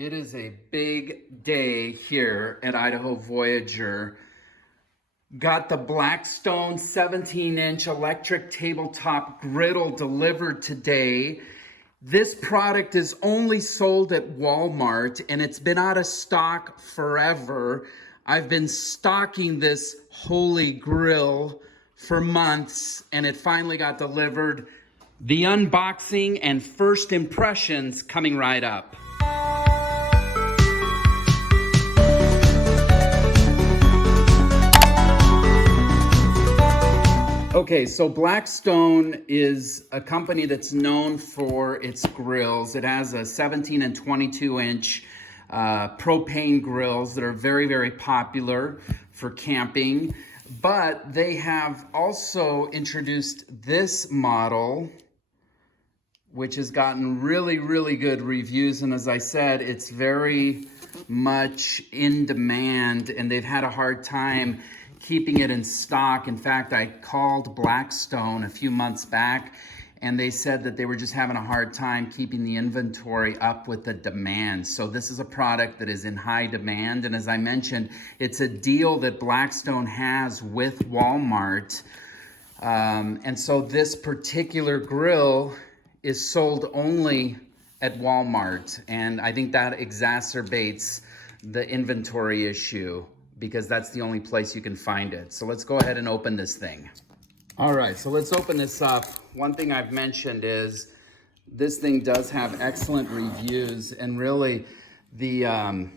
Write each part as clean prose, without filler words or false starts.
It is a big day here at Idaho Voyager. Got the Blackstone 17-inch electric tabletop griddle delivered today. This product is only sold at Walmart and it's been out of stock forever. I've been stocking this holy grill for months and it finally got delivered. The unboxing and first impressions coming right up. Okay, so Blackstone is a company that's known for its grills. It has a 17 and 22 inch propane grills that are very, very popular for camping. But they have also introduced this model, which has gotten really, really good reviews. And as I said, it's very much in demand and they've had a hard time keeping it in stock. In fact, I called Blackstone a few months back and they said that they were just having a hard time keeping the inventory up with the demand. So this is a product that is in high demand. And as I mentioned, it's a deal that Blackstone has with Walmart. And so this particular grill is sold only at Walmart. And I think that exacerbates the inventory issue, because that's the only place you can find it. So let's go ahead and open this thing. All right, so let's open this up. One thing I've mentioned is this thing does have excellent reviews, and really the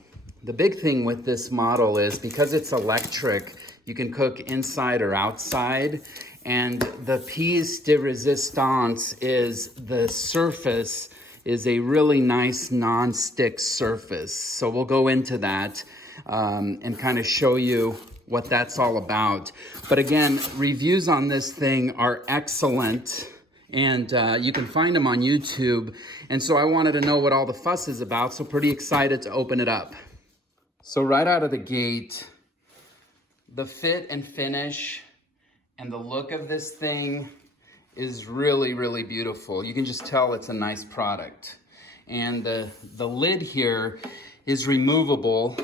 big thing with this model is because it's electric, you can cook inside or outside, and the piece de resistance is the surface is a really nice non-stick surface. So we'll go into that and kind of show you what that's all about. But again, reviews on this thing are excellent and you can find them on YouTube. And so I wanted to know what all the fuss is about, so pretty excited to open it up. So right out of the gate, the fit and finish and the look of this thing is really, really beautiful. You can just tell it's a nice product. And the lid here is removable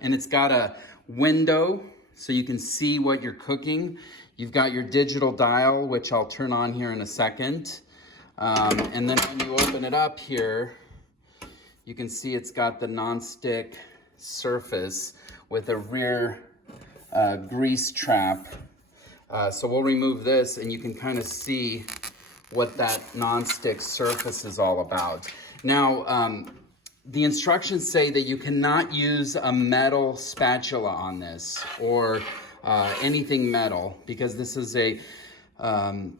and it's got a window so you can see what you're cooking. You've got your digital dial, which I'll turn on here in a second. And then when you open it up here, you can see it's got the non-stick surface with a rear grease trap. So we'll remove this and you can kind of see what that non-stick surface is all about. Now, the instructions say that you cannot use a metal spatula on this or anything metal, because this is a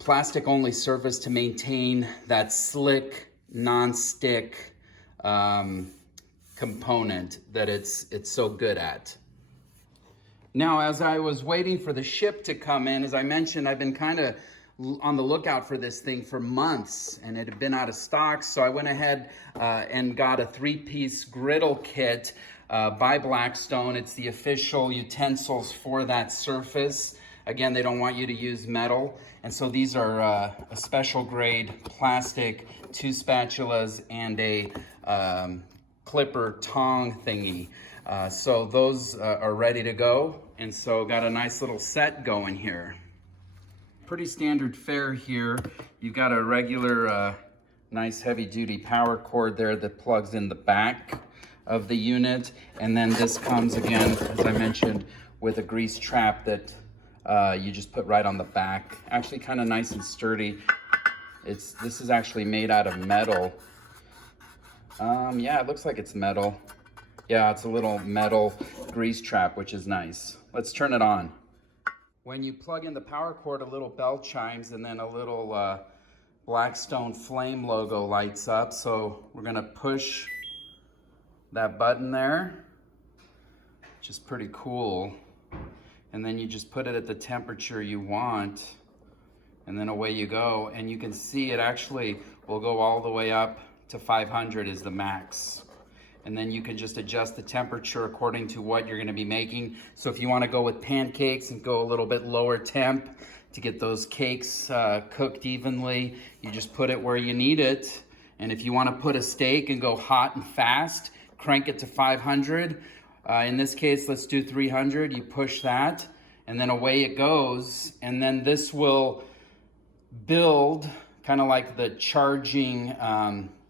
plastic only surface to maintain that slick non-stick component that it's so good at. Now, as I was waiting for the ship to come in, as I mentioned, I've been kind of on the lookout for this thing for months and it had been out of stock. So I went ahead and got a 3-piece griddle kit by Blackstone. It's the official utensils for that surface. Again, they don't want you to use metal. And so these are a special grade plastic, 2 spatulas and a clipper tong thingy. So those are ready to go. And so got a nice little set going here. Pretty standard fare here. You've got a regular nice heavy duty power cord there that plugs in the back of the unit. And then this comes again, as I mentioned, with a grease trap that you just put right on the back. Actually kind of nice and sturdy. This is actually made out of metal. Yeah, it looks like it's metal. Yeah, it's a little metal grease trap, which is nice. Let's turn it on. When you plug in the power cord, a little bell chimes and then a little Blackstone flame logo lights up. So we're gonna push that button there, which is pretty cool. And then you just put it at the temperature you want and then away you go. And you can see it actually will go all the way up to 500 is the max. And then you can just adjust the temperature according to what you're gonna be making. So if you wanna go with pancakes and go a little bit lower temp to get those cakes cooked evenly, you just put it where you need it. And if you wanna put a steak and go hot and fast, crank it to 500. In this case, let's do 300. You push that, and then away it goes. And then this will build kind of like the charging,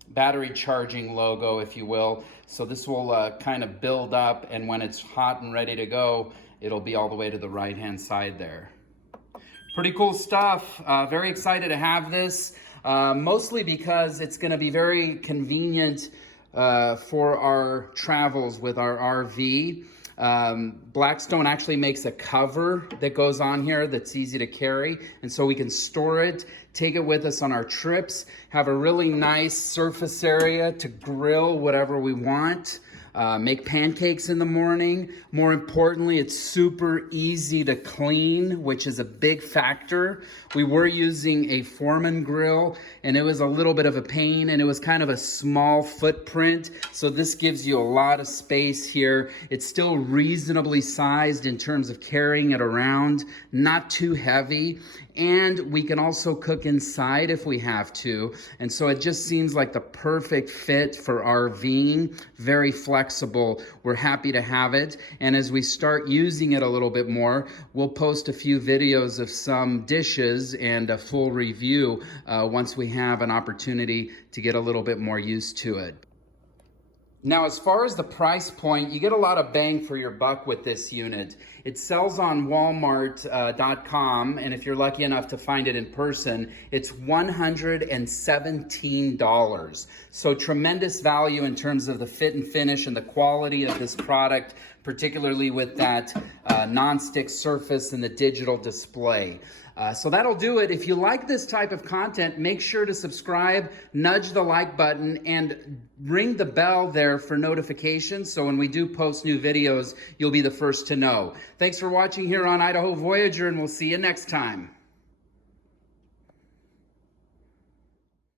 battery charging logo, if you will. So this will kind of build up, and when it's hot and ready to go, it'll be all the way to the right-hand side there. Pretty cool stuff. Very excited to have this, mostly because it's going to be very convenient for our travels with our RV. Blackstone actually makes a cover that goes on here that's easy to carry, and so we can store it, take it with us on our trips, have a really nice surface area to grill whatever we want. Make pancakes in the morning. More importantly, it's super easy to clean, which is a big factor. We were using a Foreman grill, and it was a little bit of a pain, and it was kind of a small footprint. So this gives you a lot of space here. It's still reasonably sized in terms of carrying it around, not too heavy. And we can also cook inside if we have to. And so it just seems like the perfect fit for RVing, very flexible. We're happy to have it. And as we start using it a little bit more, we'll post a few videos of some dishes and a full review once we have an opportunity to get a little bit more used to it. Now, as far as the price point, you get a lot of bang for your buck with this unit. It sells on Walmart.com, and if you're lucky enough to find it in person, it's $117. So tremendous value in terms of the fit and finish and the quality of this product, particularly with that non-stick surface and the digital display. So that'll do it. If you like this type of content, make sure to subscribe, nudge the like button, and ring the bell there for notifications. So when we do post new videos, you'll be the first to know. Thanks for watching here on Idaho Voyager, and we'll see you next time.